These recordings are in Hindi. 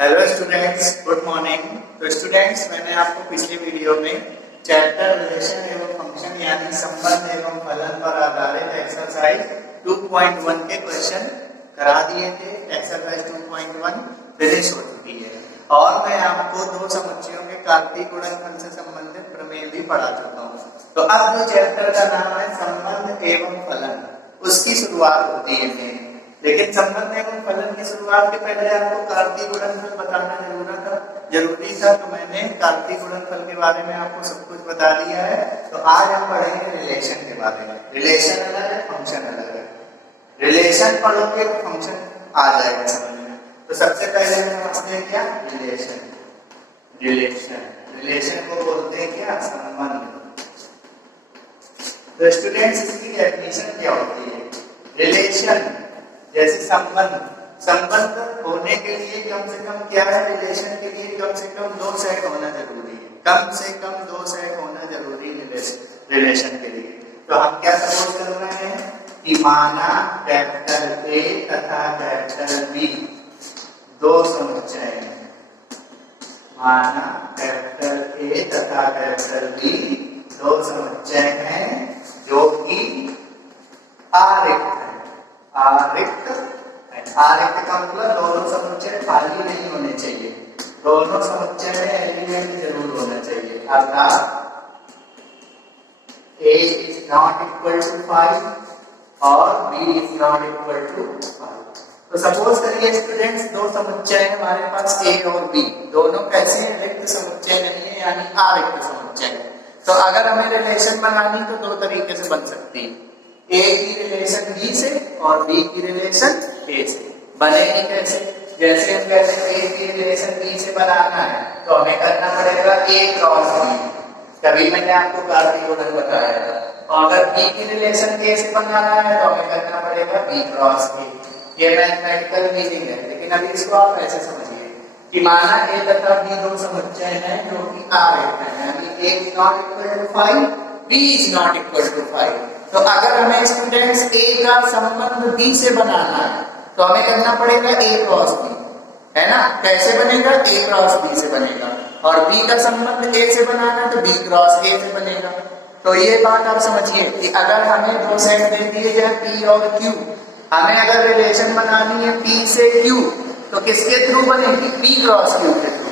Hello students, good morning. तो स्टूडेंट्स, मैंने आपको पिछले वीडियो में चैप्टर रिलेशन एवं फंक्शन यानी संबंध एवं फलन पर आधारित एक्सरसाइज 2.1 के क्वेश्चन करा दिए थे। एक्सरसाइज 2.1 फिनिश हो चुकी है और मैं आपको दो समुच्चयों के कार्तीय गुणनफल से संबंधित प्रमेय भी पढ़ा चुका हूँ। तो अब जो चैप्टर का नाम है संबंध एवं फलन, उसकी शुरुआत होती है। लेकिन संबंध एवं फलन की शुरुआत के पहले आपको कार्तीय गुणनफल बताना जरूरी था। तो मैंने कार्तीय गुणनफल के बारे में आपको सब कुछ बता दिया है। तो आज हम पढ़ेंगे रिलेशन के बारे में। रिलेशन अलग है, फंक्शन अलग है। रिलेशन पढ़ोगे तो फंक्शन आ जाएगा समझ में। तो सबसे पहले हम पढ़ते हैं क्या, रिलेशन। रिलेशन को बोलते हैं क्या, संबंध। तो स्टूडेंट्स, इसकी डेफिनेशन क्या होती है? रिलेशन जैसे संबंध होने के लिए कम से कम क्या है, रिलेशन के लिए कम से कम दो सेट होना जरूरी है। कम से कम दो सेट होना जरूरी है रिलेशन के लिए। तो हम क्या सपोज कर रहे हैं कि माना कैपिटल ए तथा कैपिटल बी दो समुच्चय हैं। माना कैपिटल ए तथा कैपिटल बी दो समुच्चय हैं जो कि आरिक्त है। आरिक्त का मतलब दोनों समुच्चय खाली नहीं होने चाहिए, दोनों समुच्चय में एलिमेंट जरूर होना चाहिए। अर्थात A is not equal to 5 और B is not equal to 5। तो सपोज करिए स्टूडेंट्स, दो समुच्चय है हमारे पास A और B, दोनों कैसे हैं, रिक्त समुच्चय नहीं है, यानी आरिक्त समुच्चय है। तो अगर हमें रिलेशन बनानी तो दो तरीके से बन सकती है। A की रिलेशन B से और B की रिलेशन A से। बनेगी कैसे? जैसे हम कहते हैं A की रिलेशन B से बनाना है तो हमें करना पड़ेगा A क्रॉस B। तभी मैंने आपको कार्तीय गुणन बताया था। और अगर B की रिलेशन A से बनाना है तो हमें करना पड़ेगा B क्रॉस A। ये मैथमेटिकल मीनिंग है, लेकिन अभी इसको आप ऐसे समझिए कि माना A तथा B दो समुच्चय हैं जो कि आरिक्त हैं, यानी A is not equal to 5, B is not equal to 5। तो अगर हमें स्टूडेंट्स A का संबंध B से बनाना है तो हमें करना पड़ेगा A क्रॉस B, है ना। कैसे बनेगा? A क्रॉस B से बनेगा। और B का संबंध A से बनाना है तो B क्रॉस A से बनेगा। तो ये बात आप समझिए कि अगर हमें दो सेट दे दिए जाए P और Q, हमें अगर रिलेशन बनानी है P से Q तो किसके थ्रू बनेगी? P क्रॉस Q के थ्रू।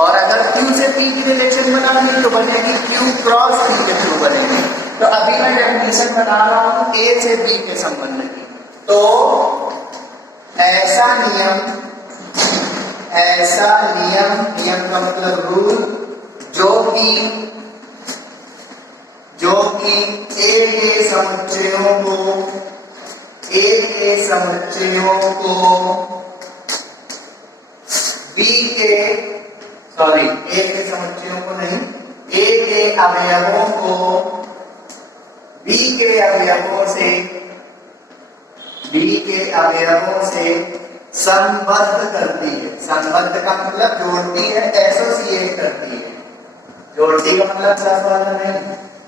और अगर Q से P की रिलेशन बनानी तो बनेगी Q क्रॉस P के थ्रू बनेगी। तो अभी मैं डेफिनेशन बना रहा हूं A से B के संबंध की। तो ऐसा नियम का मतलब रूल जो कि A के समुच्चयों को B के A के समुच्चयों को नहीं, A के अवयवों को B के अवयवों से संबद्ध करती है। संबद्ध का मतलब जोड़ती है, एसोसिएट करती है। जोड़ती का मतलब प्लस वाला नहीं,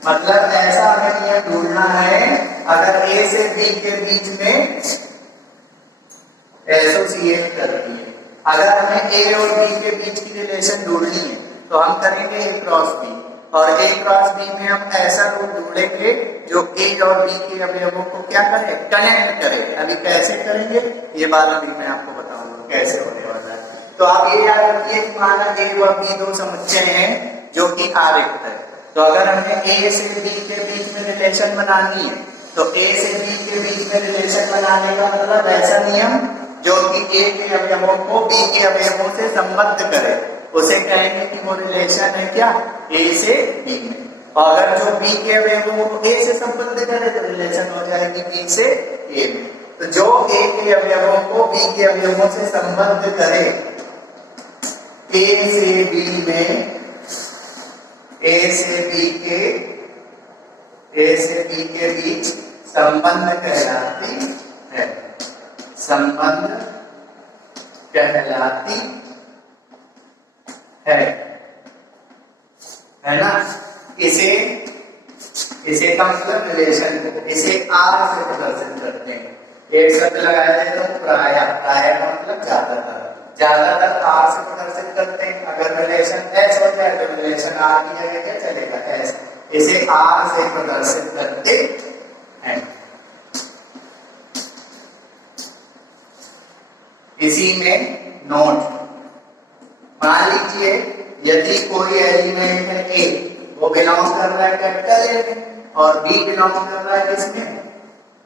मतलब ऐसा हमें नियम ढूंढना है अगर A से B के बीच में एसोसिएट करती है। अगर हमें A और B के बीच की रिलेशन ढूंढनी है तो हम करेंगे A क्रॉस B, और A क्रॉस B में हम ऐसा रूप ढूंढेंगे जो A और B के अवयवों को क्या करे, कनेक्ट करे। अभी कैसे करेंगे ये बात अभी मैं आपको बताऊंगा कैसे होने वाला है। तो आप ये याद रखिए कि माना A और B दो समुच्चय हैं जो कि आरिक्त है। तो अगर हमें A से B के बीच में रिलेशन बनानी है तो A से B के बीच में रिलेशन बनाने का मतलब ऐसा नियम जो कि A के अवयवों को B के अवयवों से संबद्ध करे, उसे कहेंगे कि वो रिलेशन है क्या, A से B में। और अगर जो B के अवयवों को A से संबद्ध करे तो रिलेशन हो जाएगी B से A में। तो जो A के अवयवों को B के अवयवों से संबद्ध करे A से B में, A से B के बीच संबंध कहलाती है। संबंध कहलाती है ना। इसे का मतलब रिलेशन को, इसे आर से प्रदर्शित करते हैं। एक शब्द लगाया जाए तो प्राय का मतलब ज्यादातर। ज्यादातर आर से प्रदर्शित करते हैं। अगर रिलेशन एस हो जाए तो रिलेशन आर की जगह क्या चलेगा, एस। इसे आर से प्रदर्शित करते हैं। इसी में नोट, मान लीजिए यदि कोई एलिमेंट है ए, वो बिलोंग कर रहा है कैपिटल ए में और बी बिलोंग कर रहा है किसमें,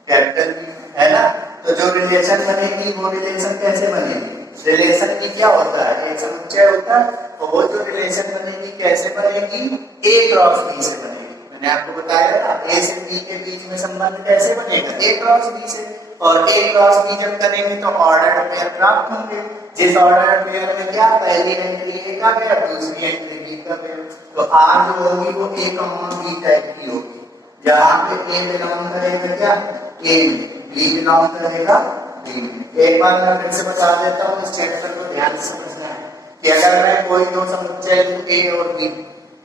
कैपिटल बी, है ना। तो जो रिलेशन बनेगी वो रिलेशन कैसे बनेगी, रिलेशन की क्या होता है, एक समुच्चय होता है, और वो जो रिलेशन बनेगी कैसे बनेगी, ए क्रॉस बी से बनेगी। मैंने आपको बताया था ए से बी के बीच में संबंध कैसे बनेगा, ए क्रॉस बी से। और ए क्रॉस बी जब करेंगे तो ऑर्डर्ड पेयर प्राप्त होंगे। जिस ऑर्डर्ड पेयर में क्या, पहली एंट्री ए का पेयर, दूसरी एंट्री बी का पेयर। तो आर जो होगी वो ए बी टाइप की होगी, जहाँ पे ए बिलोंग करेगा क्या, ए में, बी बिलोंग करेगा बी में। एक बार मैं फिर से बता देता हूँ, इस चैप्टर को ध्यान से समझना है कि अगर मैं कोई दो समुच्चय लूं ए और बी,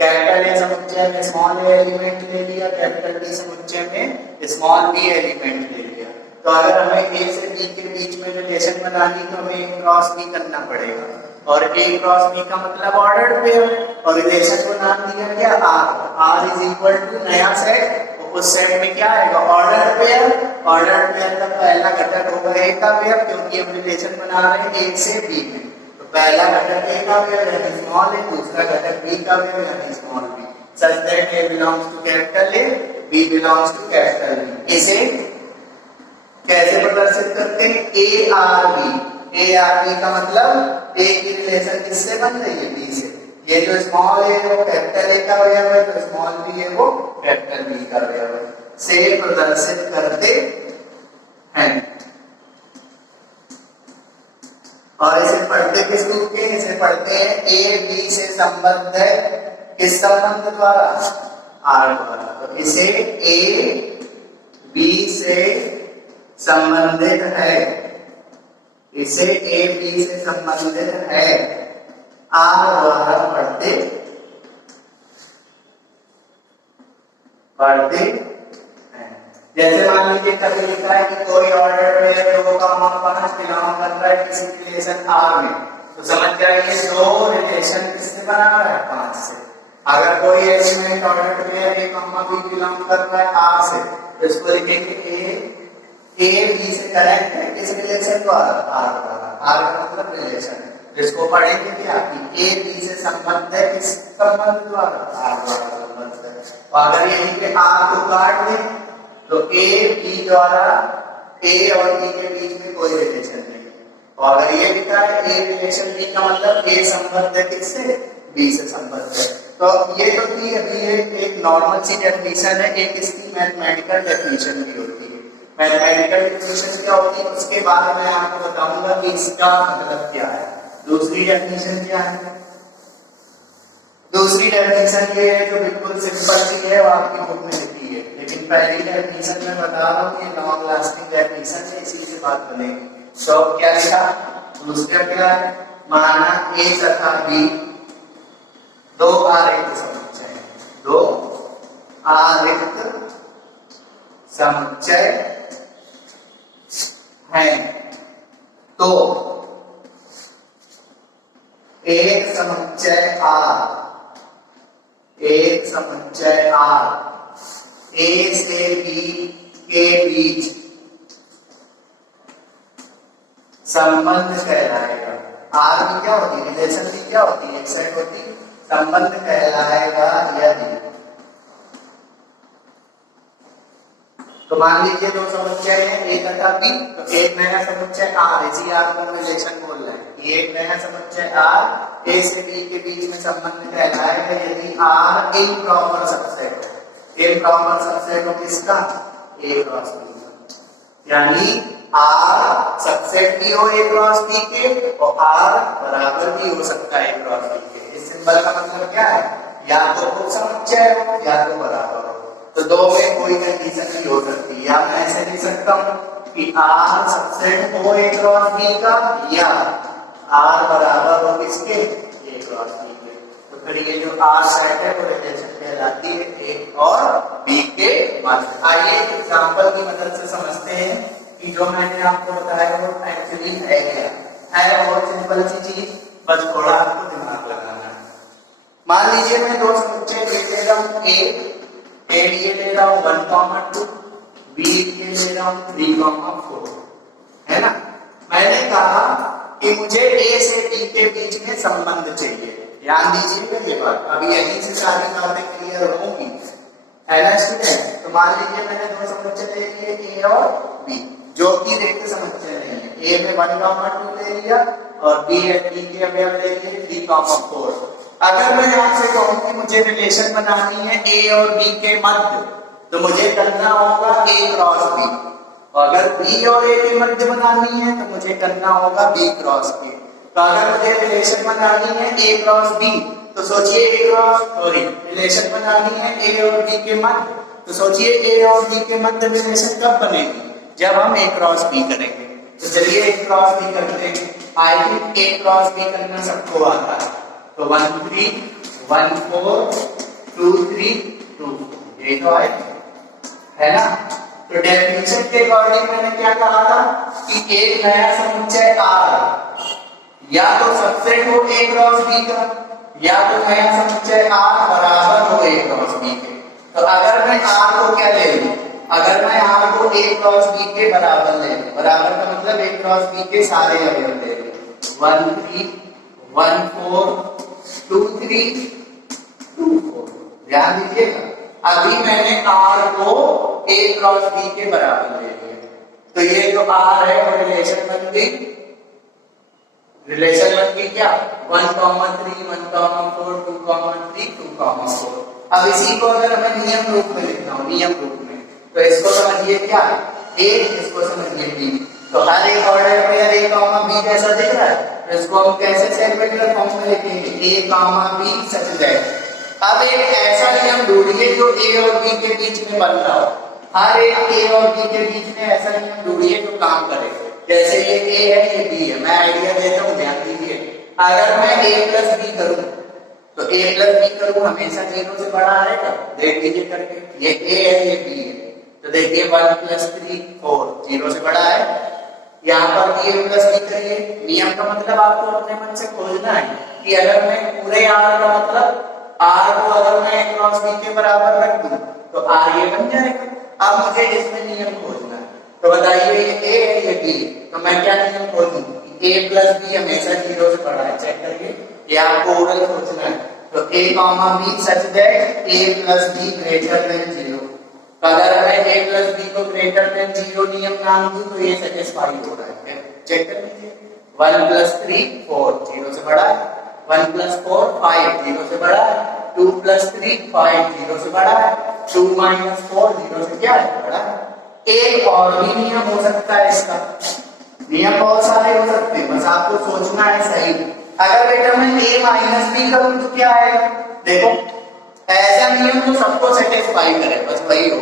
कैपिटल ए समुच्चय में स्मॉल ए एलिमेंट ले लिया, कैपिटल बी समुच्चय में स्मॉल बी एलिमेंट ले लिया, तो अगर हमें ए से बी के बीच में रिलेशन बनानी तो हमें ए क्रॉस बी करना पड़ेगा। और ए क्रॉस बी का मतलब ऑर्डर्ड पेयर, और रिलेशन को नाम दिया गया R. R is equal to नया सेट, उस सेट में क्या आएगा, ऑर्डर्ड पेयर। ऑर्डर्ड पेयर का पहला घटक होगा ए का पेयर, क्योंकि हम रिलेशन बना रहे हैं ए से बी में। तो पहला घटक ए का पेयर यानी स्मॉल ए, दूसरा घटक बी का पेयर यानी small B. Such that A belongs to capital A, B belongs to capital B. इसे कैसे प्रदर्शित करते हैं, A R B. A R B का मतलब ए की रिलेशन किससे बन रही है, बी से। ये जो स्मॉल ए वो कैपिटल ए का अवयव है, तो स्मॉल बी है वो कैपिटल बी का अवयव है, से प्रदर्शित करते हैं। और इसे पढ़ते किस रूप के, इसे पढ़ते हैं ए बी से संबद्ध है, किस संबंध द्वारा, आर द्वारा। तो इसे ए बी से संबंधित है, इसे ए बी से संबंधित है, आर द्वारा पढ़ते हैं। जैसे मान लीजिए कभी लिखा है कि कोई ऑर्डर पेयर 2 का मान 5 बिलोंग कर रहा है किसी रिलेशन आर में, तो समझ जाइए दो रिलेशन किससे बना रहा है, 5 से। अगर कोई element order pair A B belong कर रहा है आर से, तो इसको लिखेंगे ए बी से कनेक्ट है किस रिलेशन द्वारा, आर द्वारा। आर का मतलब रिलेशन है, जिसको पढ़ेंगे क्या कि ए बी से संबंध है, किस संबंध द्वारा, आर द्वारा संबंध है। और अगर यहीं पे आर को काट दें तो ए बी द्वारा ए और बी के बीच में कोई रिलेशन नहीं है। और अगर ये लिखा है ए रिलेशन बी का मतलब ए संबंध है किससे, बी से संबंध है। तो ये तो थी अभी एक नॉर्मल सी डेफिनेशन है, एक इसकी मैथमेटिकल डेफिनेशन भी होती है। मैथमेटिकल डेफिनेशन क्या होती है उसके बाद मैं आपको बताऊंगा कि इसका मतलब क्या है। दूसरी डेफिनेशन क्या है, दूसरी डेफिनेशन ये है जो बिल्कुल सिंपल सी है, वो आपकी बुक में लिखी है, लेकिन पहली डेफिनेशन मैं बता रहा हूँ ये लॉन्ग लास्टिंग डेफिनेशन है, इसी से बात बनेगी। तो क्या लिखा, दूसरा क्या है, माना ए तथा बी दो आरिक्त समुच्चय, दो आरिक्त समुच्चय हैं, तो एक समुच्चय आर, एक समुच्चय आर ए से बी के बीच संबंध कहलाएगा। आर की क्या होती है, रिलेशन की क्या होती है, एक सेट होती है, संबंध कहलाएगा यदि। तो मान लीजिए दो समुच्चय है ए तथा बी, तो एक नया समुच्चय आर, इसी आर को रिलेशन बोल रहे हैं, ये एक नया समुच्चय आर ए से बी के बीच में संबंध कहलाएगा यदि आर इम्प्रॉपर सबसेट है। इम्प्रॉपर सबसेट हो किसका, ए क्रॉस बी का, यानी आर सबसेट भी हो ए क्रॉस बी के और आर बराबर भी हो सकता है ए क्रॉस बी के। इस सिंबल का मतलब क्या है, या तो उप समुच्चय हो या तो बराबर हो। तो दो में कोई कंडीशन नहीं हो सकती, या मैं ऐसे लिख सकता हूँ कि आर सबसेट हो ए क्रॉस बी का, या आर बराबर हो किसके, ए क्रॉस बी के। तो फिर ये जो आर सेट है वो रिलेशन कहलाती है ए और बी के मध्य। आइए एग्जांपल की मदद से समझते हैं कि जो मैंने आपको बताया वो एक्चुअली है क्या। है बहुत सिंपल सी चीज, बस थोड़ा आपको दिमाग लगाना है। मान लीजिए मैं दो समुच्चय ले रहा हूँ, ए लिए ले रहा हूँ 1,2, बी लिए ले रहा हूँ 3,4, है ना। मैंने कहा कि मुझे ए से बी के बीच में संबंध चाहिए। ध्यान दीजिएगा ये बात, अभी यहीं से सारी बातें क्लियर होंगी, है ना स्टूडेंट। तो मान लीजिए मैंने दो समुच्चय ले लिए ए और बी, जो कि रिक्त समुच्चय नहीं है। ए में 1,2 ले लिया और बी के अवयव ले लिए 3,4। अगर मैं आपसे कहूं कि मुझे रिलेशन बनानी है ए और बी के मध्य, तो मुझे करना होगा ए क्रॉस बी। अगर बी और ए के मध्य बनानी है तो मुझे करना होगा बी क्रॉस ए। तो अगर मुझे रिलेशन बनानी है ए क्रॉस बी, तो सोचिए रिलेशन बनानी है ए और बी के मध्य, तो सोचिए ए और बी के मध्य रिलेशन कब बनेगी, जब हम ए क्रॉस बी करेंगे। तो चलिए ए क्रॉस बी करते हैं। I think A cross B करना सबको आता है। तो 1 3 1 4 2 3 2 ये तो है ना। तो डेफिनेशन के अकॉर्डिंग मैंने क्या कहा था कि एक नया समुच्चय R या तो सबसेट हो ए क्रॉस बी का, या तो नया समुच्चय R बराबर हो ए क्रॉस बी के। तो अगर मैं R को क्या ले लूं, अगर मैं R को ए क्रॉस बी के बराबर ले लूं, बराबर का मतलब ए क्रॉस बी के सारे अवयव ले लूं, 1 3 1 4 2 3 2 4। ध्यान दीजिएगा, अभी मैंने R को ए क्रॉस बी के बराबर ले लिया, तो ये जो R है वो रिलेशन बन गई। रिलेशन बन गई क्या, 1, 3 1, 4 2, 3 2, 4। अब इसी को अगर मैं नियम रूप में लिखता हूँ, नियम रूप में, तो इसको समझिए क्या ए, इसको समझिए बी। तो हर एक order pair A comma B जैसा दिख रहा है, तो इसको हम कैसे सेगमेंटल फॉर्म में लिखेंगे, ए कॉमा बी सच दैट। अब एक ऐसा नियम ढूंढिए जो ए और बी के बीच में बन रहा हो। हर एक ए और बी के बीच में ऐसा नियम ढूंढिए जो काम करे। जैसे ये ए है, ये बी है, मैं आइडिया देता हूँ, ध्यान दीजिए। अगर मैं ए प्लस बी करूं, तो ए प्लस बी करूं हमेशा 0 से बड़ा आएगा। देख लीजिए करके, ये ए है, ये बी है, तो देखिए 1 + 3 4 0 से बड़ा है। यहाँ पर ए प्लस बी करिए, नियम का मतलब आपको अपने मन से खोजना है कि अगर मैं पूरे आर का मतलब आर को अगर मैं क्रॉस बी के बराबर रख दूं तो आर ये बन जाएगा। अब मुझे इसमें नियम खोजना है, तो बताइए ये ए है, ये बी है, तो मैं क्या नियम खोजूं, ए प्लस बी हमेशा 0 से बड़ा है। चेक करिए, ये आपको ओरल सोचना है। तो A comma B such that A plus B greater than 0। अगर मैं ए प्लस बी को ग्रेटर देन 0 नियम नाम दूं तो ये सेटिस्फाई हो रहा है। चेक कर लीजिए, 1 + 3 4 0 से बड़ा है, 1 + 4 5 0 से बड़ा है, 2 + 3 5 0 से बड़ा है, 2 - 4 0 से क्या है, बड़ा है। एक और भी नियम हो सकता है इसका, नियम बहुत सारे हो सकते हैं, बस आपको सोचना है सही। अगर बेटा मैं a - b करूं तो क्या आएगा, देखो ऐसा नियम तो सबको सेटिस्फाई करे, बस वही हो।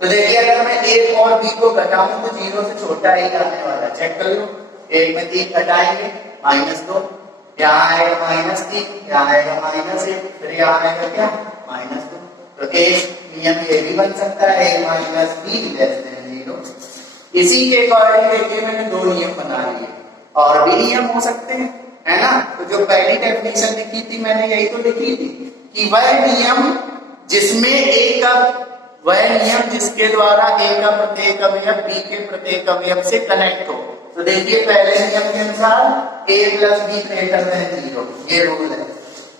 तो देखिए अगर मैं a और b को घटाऊं तो 0 से छोटा ही आने वाला है। चेक कर लो, 1 में 3 घटाएंगे -2, यहाँ आएगा -3, यहाँ आएगा -1, फिर यहाँ आएगा क्या -2। तो एक नियम ये भी बन सकता है a - b <0। इसी के अकॉर्डिंग देखिए मैंने दो नियम बना लिए, और भी नियम हो सकते हैं, है ना। तो जो पहली डेफिनेशन लिखी थी मैंने यही तो लिखी थी कि वह नियम जिसके द्वारा a का प्रत्येक अवयव b के प्रत्येक अवयव से कनेक्ट हो। तो देखिए पहले नियम के अनुसार a + b ग्रेटर देन 0, ये रूल है।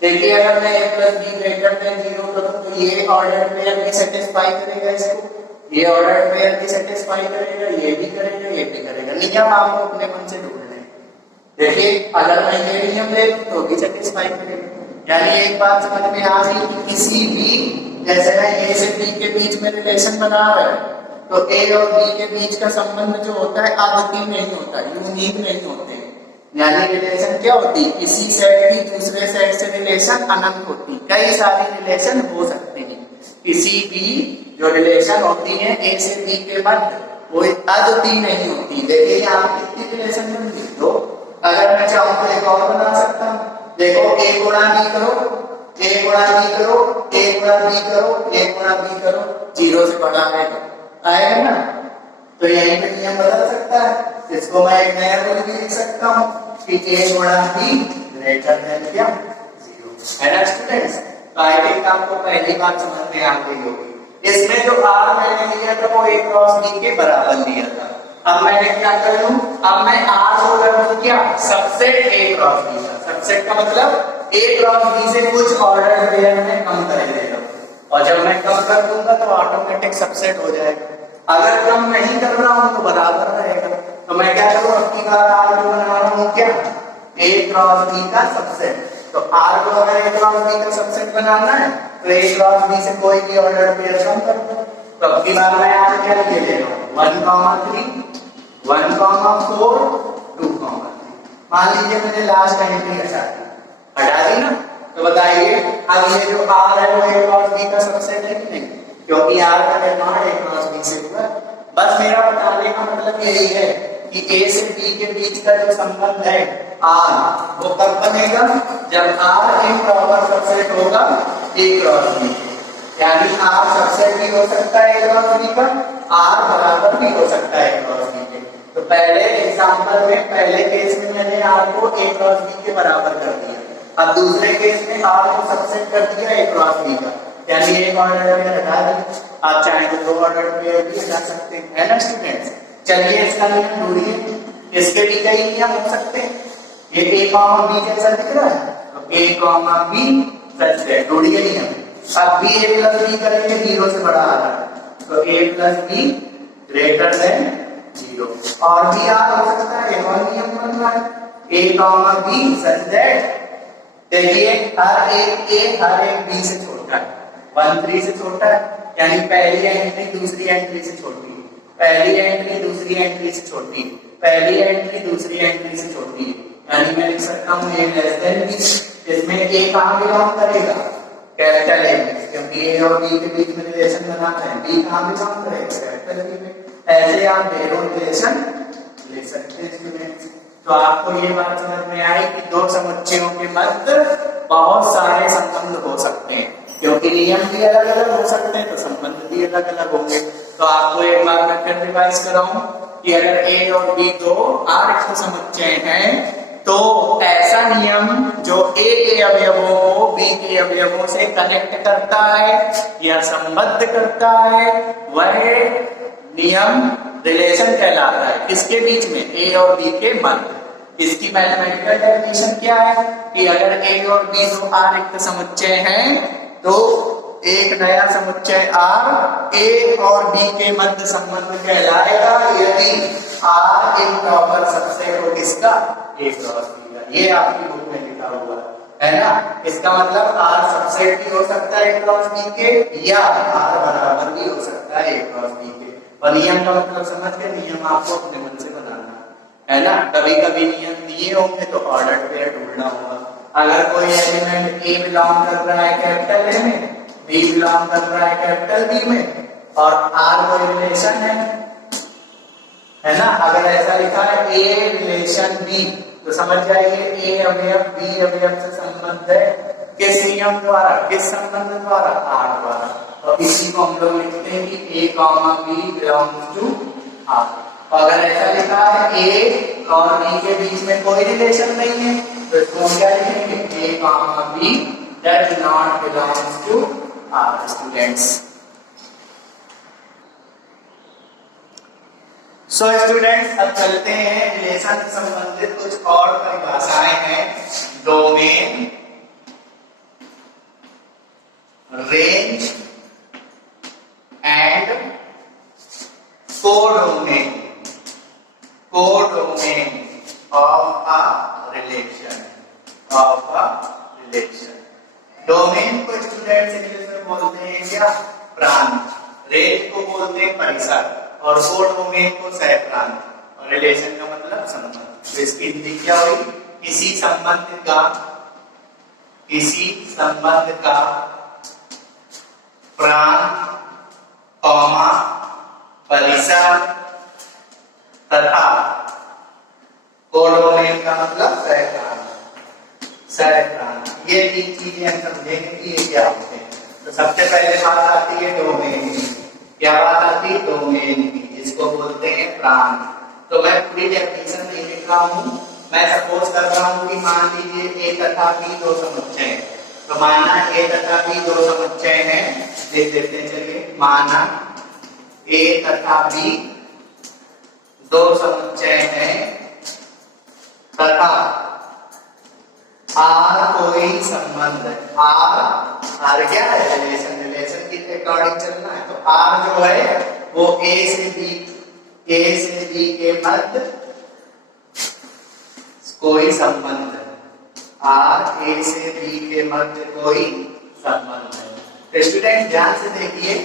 देखिए अगर मैं a + b ग्रेटर देन 0 करूं तो ये ऑर्डर पेयर भी सेटिस्फाई करेगा, इसको ये ऑर्डर पेयर भी सेटिस्फाई करेगा, ये भी करेगा, ये भी करेगा। नियम आपको अपने मन से ढूंढने हैं। देखिए अगर मैं ये नियम ले लूं तो भी सेटिस्फाई करेगा। यानी एक बात समझ में आ गई कि किसी भी, जैसे मैं ए से बी के बीच में रिलेशन बना रहा है, तो ए और बी के बीच का संबंध जो होता है अद्वितीय नहीं होता, यूनिक नहीं होते। यानी रिलेशन क्या होती है, किसी सेट की दूसरे सेट से रिलेशन अनंत होती, कई सारी रिलेशन हो सकते हैं। किसी भी जो रिलेशन होती है ए से बी के मध्य वो अद्वितीय नहीं होती। देखिए यहाँ पे कितनी रिलेशन बन गई, दो। अगर मैं चाहूँ तो एक और बना सकता हूँ, देखो a गुणा b करो, a गुणा b करो, a गुणा b करो, a गुणा b करो, 0 से बड़ा आएगा ना। तो यहीं पे नियम बदल सकता है, इसको मैं एक नया रूल भी लिख सकता हूँ कि a गुणा b ग्रेटर देन क्या 0 है ना स्टूडेंट्स। तो आई थिंक आपको पहली बात समझ में आ गई होगी। इसमें जो r मैंने लिया था वो a क्रॉस b के बराबर लिया था। अब मैंने क्या कर लूं, अब मैं r को कर दूं क्या सबसेट a क्रॉस b का। सबसेट का मतलब a क्रॉस b से कुछ ऑर्डर पेयर में कम कर देगा, और जब मैं कम कर दूंगा तो ऑटोमेटिक सबसेट हो जाएगा। अगर कम नहीं कर रहा हूं तो बराबर रहेगा। तो मैं क्या करूं, अब की बार r को बना रहा हूं क्या a क्रॉस b का सबसेट। तो r को अगर a क्रॉस b का सबसेट बनाना है तो a क्रॉस b से कोई भी ऑर्डर पेयर कम कर दो। तो अब की बार मैं r क्या लिए ले रहा हूं 1,3 1,4 2,3। मान लीजिए मैंने लास्ट एंट्री हटा दी ना, तो बताइए अब ये जो r है वो a क्रॉस b का सबसेट है कि नहीं, क्योंकि r का निर्माण a क्रॉस b से हुआ। बस मेरा बताने का मतलब यही है कि a से b के बीच का जो संबंध है r वो कब बनेगा, जब r एक प्रॉपर सबसेट होगा a क्रॉस b। यानी r सबसेट भी हो सकता है a क्रॉस b का, r बराबर भी हो सकता है a क्रॉस b के। तो पहले एग्जांपल में पहले केस में मैंने r को a क्रॉस b के बराबर कर दिया, अब दूसरे केस में r को सबसेट कर दिया a क्रॉस b का, यानी एक ऑर्डर पेयर हटा दिया। आप चाहे तो दो ऑर्डर पेयर भी हटा सकते हैं, है ना स्टूडेंट्स। चलिए इसका नियम ढूंढिए, इसके भी कई नियम हो सकते हैं। ये a कॉमा b जैसा दिख रहा है, तो a कॉमा b सच है, ढूंढिए नियम। अब b a प्लस b करेंगे 0 से बड़ा आ रहा है, तो a plus b greater than 0। और भी आ हो सकता है, एक और नियम बन रहा है a comma b such that, देखिए हर एक a हर एक b से छोटा है, 1 3 से छोटा है, यानी पहली एंट्री दूसरी एंट्री से छोटी है, पहली एंट्री दूसरी एंट्री से छोटी है, पहली एंट्री दूसरी एंट्री से छोटी है, यानी मैं लिख सकता हूँ a लेस देन b। इसमें a कहाँ बिलोंग करेगा, कैपिटल A में, क्योंकि a और b के बीच में रिलेशन बनाना है। b कहाँ बिलोंग करेगा, कैपिटल B में। ऐसे आप दोनों रिलेशन लिख सकते हैं स्टूडेंट्स। तो आपको ये बात समझ में आई कि दो समुच्चयों के मध्य बहुत सारे संबंध हो सकते हैं, क्योंकि नियम भी अलग अलग हो सकते हैं तो संबंध भी अलग अलग होंगे। तो आपको एक बार मैं फिर रिवाइज कराऊं कि अगर a और b दो आर्क समुच्चय हैं तो ऐसा नियम जो a के अवयवों को b के अवयवों से कनेक्ट करता है या संबद्ध करता है, वह नियम रिलेशन कहलाता है। किसके बीच में, a और b के मध्य। इसकी मैथमेटिकल डेफिनेशन क्या है कि अगर a और b दो आर्क समुच्चय हैं तो एक नया समुच्चय R a और b के मध्य संबंध कहलाएगा यदि R एक प्रॉपर सबसेट हो किसका, a क्रॉस b का। ये आपकी बुक में लिखा हुआ है ना। इसका मतलब R सबसेट भी हो सकता है a क्रॉस b के, या R बराबर भी हो सकता है a क्रॉस b के। और नियम का मतलब समझ के नियम आपको अपने मन से बनाना है ना। कभी कभी नियम दिए होंगे तो ऑर्डर पेयर ढूंढना होगा। अगर कोई एलिमेंट a बिलोंग कर रहा है कैपिटल A में, b बिलोंग कर रहा है कैपिटल B में, और r कोई रिलेशन है ना। अगर ऐसा लिखा है a रिलेशन b तो समझ जाइए a अवयव b अवयव से संबंध है किस नियम द्वारा, किस संबंध द्वारा, r द्वारा। तो इसी को हम लोग लिखते हैं कि a comma b belongs to r। अगर ऐसा लिखा है a और b के बीच में कोई रिलेशन नहीं है तो इसको हम क्या लिखेंगे, a comma b that not belongs to r students. So students अब चलते हैं रिलेशन से संबंधित कुछ और परिभाषाएं हैं। Domain, range and codomain, codomain of a relation, of a relation. Domain को स्टूडेंट्स इंग्लिश में बोलते हैं क्या, प्रांत। रेंज को बोलते हैं परिसर, और कोडोमेन को सह प्रांत, और रिलेशन का मतलब संबंध। तो इसकी हिंदी क्या हुई, किसी संबंध का, किसी संबंध का प्रांत, कॉमा, परिसर तथा कोडोमेन का मतलब सह प्रांत, सह प्रांत। ये तीन चीजें हम समझेंगे कि ये क्या होते हैं। तो सबसे पहले बात आती है डोमेन की। क्या बात आती है, डोमेन की, जिसको बोलते हैं प्रांत। तो मैं पूरी डेफिनेशन नहीं लिख रहा हूं, मैं सपोज कर रहा हूं कि मान लीजिए ए तथा बी दो समुच्चय हैं, तो माना ए तथा बी दो समुच्चय हैं, देख देते हैं चलिए, माना ए तथा बी दो समुच्चय हैं तथा आर कोई संबंध है, आर क्या है, रिलेशन के अकॉर्डिंग चलना है, तो आर जो है वो ए से बी के मध्य कोई संबंध है, आर ए से बी के मध्य कोई संबंध है। तो स्टूडेंट ध्यान से देखिए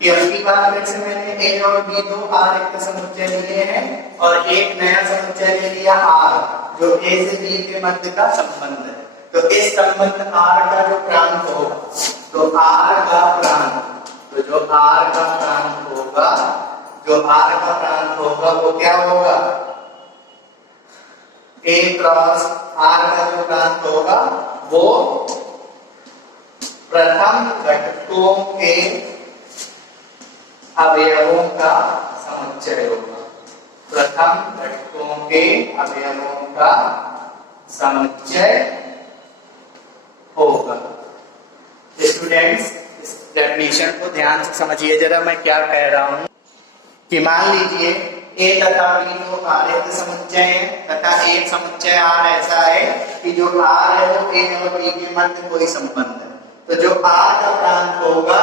कि अगली बार फिर से मैंने ए और बी दो आर एक समुच्चय लिए हैं और एक नया समुच्चय ले लिया आर, जो ए से बी के मध्य का संबंध है। तो इस संबंध आर का जो प्रांत होगा, तो आर का प्रांत, तो जो आर का प्रांत होगा, जो आर का प्रांत होगा वो क्या होगा, ए क्रॉस आर का जो प्रांत होगा वो प्रथम घटकों के अवयवों का समुच्चय होगा, प्रथम घटकों के अवयवों का समुच्चय होगा। स्टूडेंट्स इस डेफिनेशन को ध्यान से समझिए जरा, मैं क्या कह रहा हूं कि मान लीजिए ए तथा बी दो आरेख समुच्चय है तथा एक समुच्चय आर ऐसा है कि जो आर है वो ए और बी के मध्य कोई संबंध है, तो जो आर का प्रांत होगा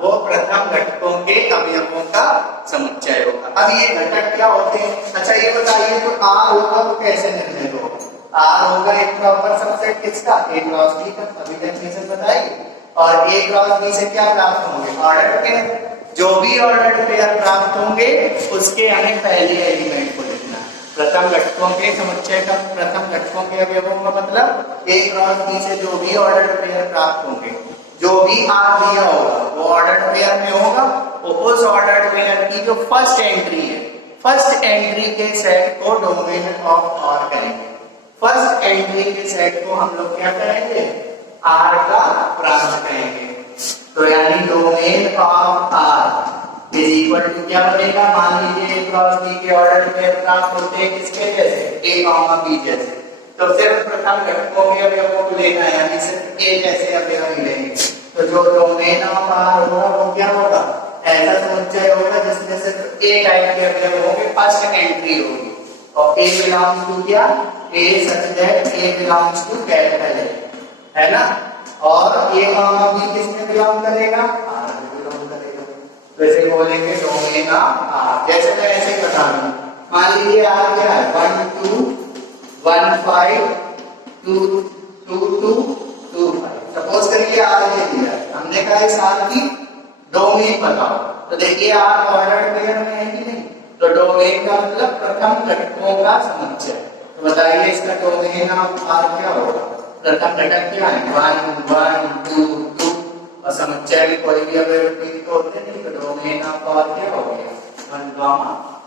वो प्रथम घटकों के अवयवों का समुच्चय होगा। अब ये घटक क्या होते हैं, अच्छा ये बताइए, तो आर होगा वो कैसे निर्णय होगा, आर होगा एक प्रॉपर सबसेट किसका, ए क्रॉस बी का, अभी डेफिनेशन बताइए, और ए क्रॉस बी से क्या प्राप्त होंगे, ऑर्डर पेयर, जो भी ऑर्डर पेयर प्राप्त होंगे उसके हमें पहले एलिमेंट को लिखना है, प्रथम घटकों के समुच्चय का, प्रथम घटकों के अवयवों का मतलब ए क्रॉस बी से जो भी ऑर्डर पेयर प्राप्त होंगे, जो भी आर दिया होगा वो ऑर्डर पेयर में होगा, वो उस ऑर्डर पेयर की जो फर्स्ट एंट्री है, फर्स्ट एंट्री के सेट को डोमेन ऑफ आर करेंगे, फर्स्ट एंट्री के सेट को हम लोग क्या करेंगे, आर का प्रांत कहेंगे। तो यानी domain of R is equal to क्या बनेगा, मान लीजिए ए क्रॉस बी के ऑर्डर पेयर प्राप्त होते हैं किसके जैसे, ए कॉमा बी जैसे, तो सिर्फ प्रथम घटकों के अवयवों को लेना है, यानी सिर्फ ए जैसे अवयव मिलेंगे, तो जो डोमेन ऑफ आर होगा वो क्या होगा, ऐसा समुच्चय होगा जिसमें सिर्फ ए टाइप के अवयव होंगे, फर्स्ट एंट्री होगी, और ए बिलोंग्स टू क्या, A such that A belongs to capital A, है ना, और ए कॉमा बी किसमें बिलोंग करेगा, आर में बिलोंग करेगा, तो इसे बोलेंगे डोमेन ऑफ आर। जैसे मैं ऐसे बता दूं, मान लीजिए आर क्या है, 1 2 1 5 2 2 2 2 5, सपोज करिए आर ले दिया, हमने कहा इस आर की डोमेन बताओ, तो देखिए आर ऑर्डर पेयर में है कि नहीं, तो डोमेन का मतलब प्रथम घटकों का समुच्चय, तो बताइए इसका डोमेन ऑफ आर क्या होगा, प्रथम घटक क्या है, 1 1 2 2, और समुच्चय में कोई भी अवयव तो होते नहीं, तो डोमेन ऑफ आर क्या हो गया, 1 2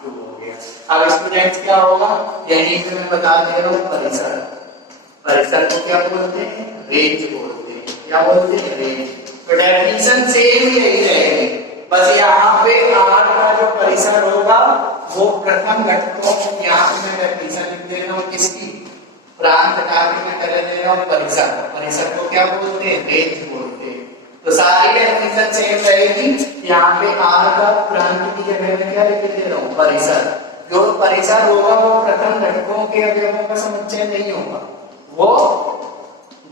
हो गया। अब स्टूडेंट्स क्या होगा, यही से मैं बता दे रहा हूँ, परिसर, परिसर को क्या बोलते हैं, रेंज बोलते हैं, क्या बोलते हैं, रेंज। तो डेफिनेशन सेम यही रहेगी, बस यहाँ पे आर का जो परिसर होगा वो प्रथम घटकों, यहाँ पे मैं डेफिनेशन लिख दे रहा हूँ किसकी, प्रांत कार्य में कर दे रहा हूँ परिसर, परिसर को क्या बोलते हैं, रेंज बोलते हैं। तो सारी डेफिनेशन सेम रहेगी, यहाँ पे आर का प्रांत की जगह में क्या लिख दे रहा हूँ, परिसर, जो परिसर होगा वो प्रथम घटकों के अवयवों का समुच्चय नहीं होगा, वो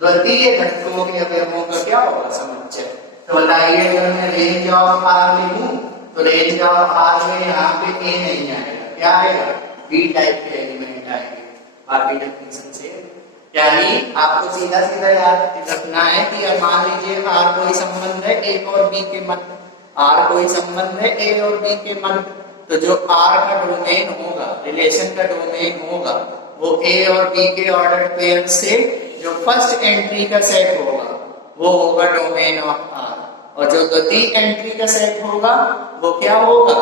द्वितीय घटकों के अवयवों का क्या होगा, समुच्चय। तो बताइए अगर मैं रेंज ऑफ आर लिखूं, तो रेंज ऑफ आर में यहाँ पे ए नहीं आएगा, क्या आएगा, बी टाइप के एलिमेंट आएंगे, बाकी डेफिनेशन से। यानी आपको सीधा सीधा याद रखना है कि मान लीजिए आर कोई संबंध है ए और बी के मध्य, आर कोई संबंध है ए और बी के मध्य, तो जो आर का डोमेन होगा, रिलेशन का डोमेन होगा, वो ए और बी के ऑर्डर पेयर से जो फर्स्ट एंट्री का सेट होगा वो होगा डोमेन ऑफ आर, और जो द्वितीय एंट्री का सेट होगा वो क्या होगा,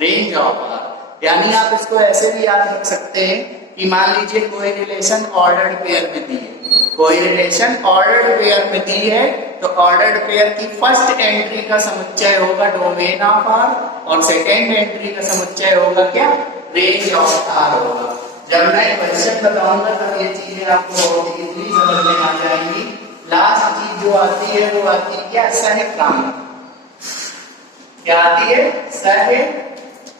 रेंज ऑफ आर। यानी आप इसको ऐसे भी याद रख सकते हैं कि मान लीजिए कोई रिलेशन ऑर्डर्ड पेयर में दी है, कोई रिलेशन ऑर्डर्ड पेयर में दी है, तो ऑर्डर्ड पेयर की फर्स्ट एंट्री का समुच्चय होगा डोमेन ऑफ आर, और सेकेंड एंट्री का समुच्चय होगा क्या, रेंज ऑफ आर होगा। जब मैं क्वेश्चन बताऊंगा तब ये चीजें आपको बहुत इजीली समझ में आ जाएंगी। लास्ट चीज जो आती है वो आती है क्या, सह प्रांत। क्या आती है, सह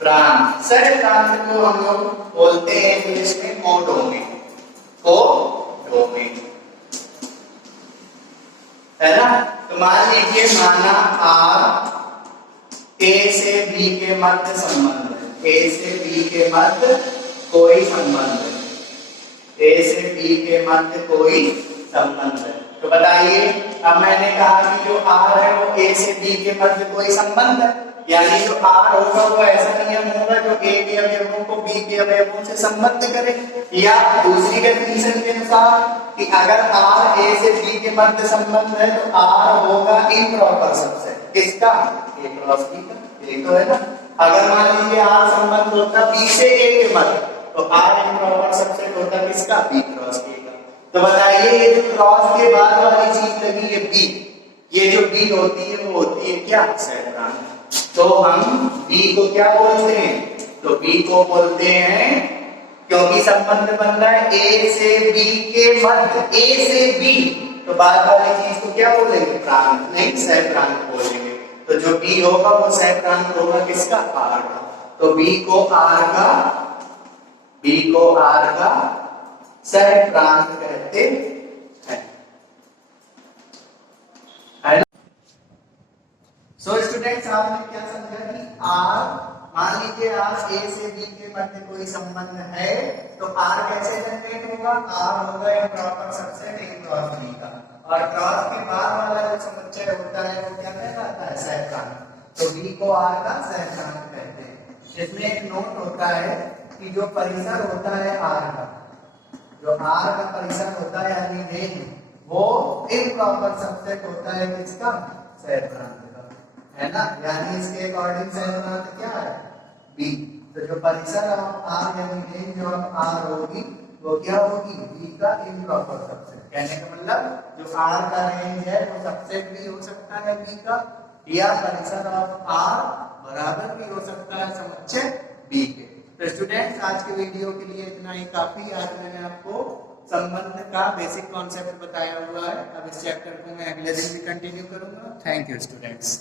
प्रांत। सह प्रांत को हम लोग बोलते हैं इंग्लिश में कोडोमेन। कोडोमेन है ना। तो मान लीजिए माना आर ए से बी के मध्य संबंध है, ए से बी के मध्य कोई संबंध है, ए से बी के मध्य कोई संबंध है। तो बताइए, अब मैंने कहा कि जो आर है वो ए से बी के मध्य कोई संबंध है, यानी जो आर होगा वो ऐसा नियम होगा जो ए के अवयवों को बी के अवयवों से संबद्ध करे। या दूसरी डेफिनेशन के अनुसार कि अगर आर ए से बी के मध्य संबंध है तो आर होगा इम्प्रॉपर सबसेट किसका, ए क्रॉस बी का। ये तो है ना। अगर मान लीजिए आर संबंध होता बी से ए के मध्य तो आर इम्प्रॉपर सबसेट होता किसका, बी क्रॉस ए का। तो बताइए ये जो क्रॉस के बाद वाली चीज लगी है बी, ये जो बी होती है वो होती है क्या, सह प्रांत। तो हम बी को क्या बोलते हैं, तो बी को बोलते हैं, क्योंकि संबंध बन रहा है ए से बी के मध्य, ए से बी, तो बाद वाली चीज को क्या बोलेंगे, प्रांत, नहीं सह प्रांत बोलेंगे। तो जो बी होगा वो सह प्रांत होगा किसका, आर का। तो बी को आर का सह प्रांत कहते हैं। सो स्टूडेंट्स, आपने क्या समझा कि आर, मान लीजिए आर ए से बी के मध्य कोई संबंध है तो आर कैसे जनरेट होगा, आर होगा improper subset A cross B का, और क्रॉस के बाद वाला जो समुच्चय होता है वो क्या कहलाता है, सह प्रांत। तो बी को आर का सह प्रांत कहते हैं। इसमें एक नोट होता है कि जो परिसर होता है आर का, जो आर का परिसर होता है यानी रेंज, वो इम्प्रॉपर सबसेट होता है किसका, सह प्रांत का, है ना। यानी इसके अकॉर्डिंग सह प्रांत क्या है, बी। तो जो परिसर ऑफ आर यानी रेंज ऑफ आर होगी वो क्या होगी, बी का इम्प्रॉपर सबसेट। कहने का मतलब जो आर का रेंज है वो सबसेट भी हो सकता है बी का, या परिसर ऑफ आर बराबर भी हो सकता है समुच्चय बी के। तो स्टूडेंट्स, आज के वीडियो के लिए इतना ही काफी। आज मैंने आपको संबंध का बेसिक कॉन्सेप्ट बताया हुआ है। अब इस चैप्टर को मैं अगले दिन भी कंटिन्यू करूंगा। Thank you students.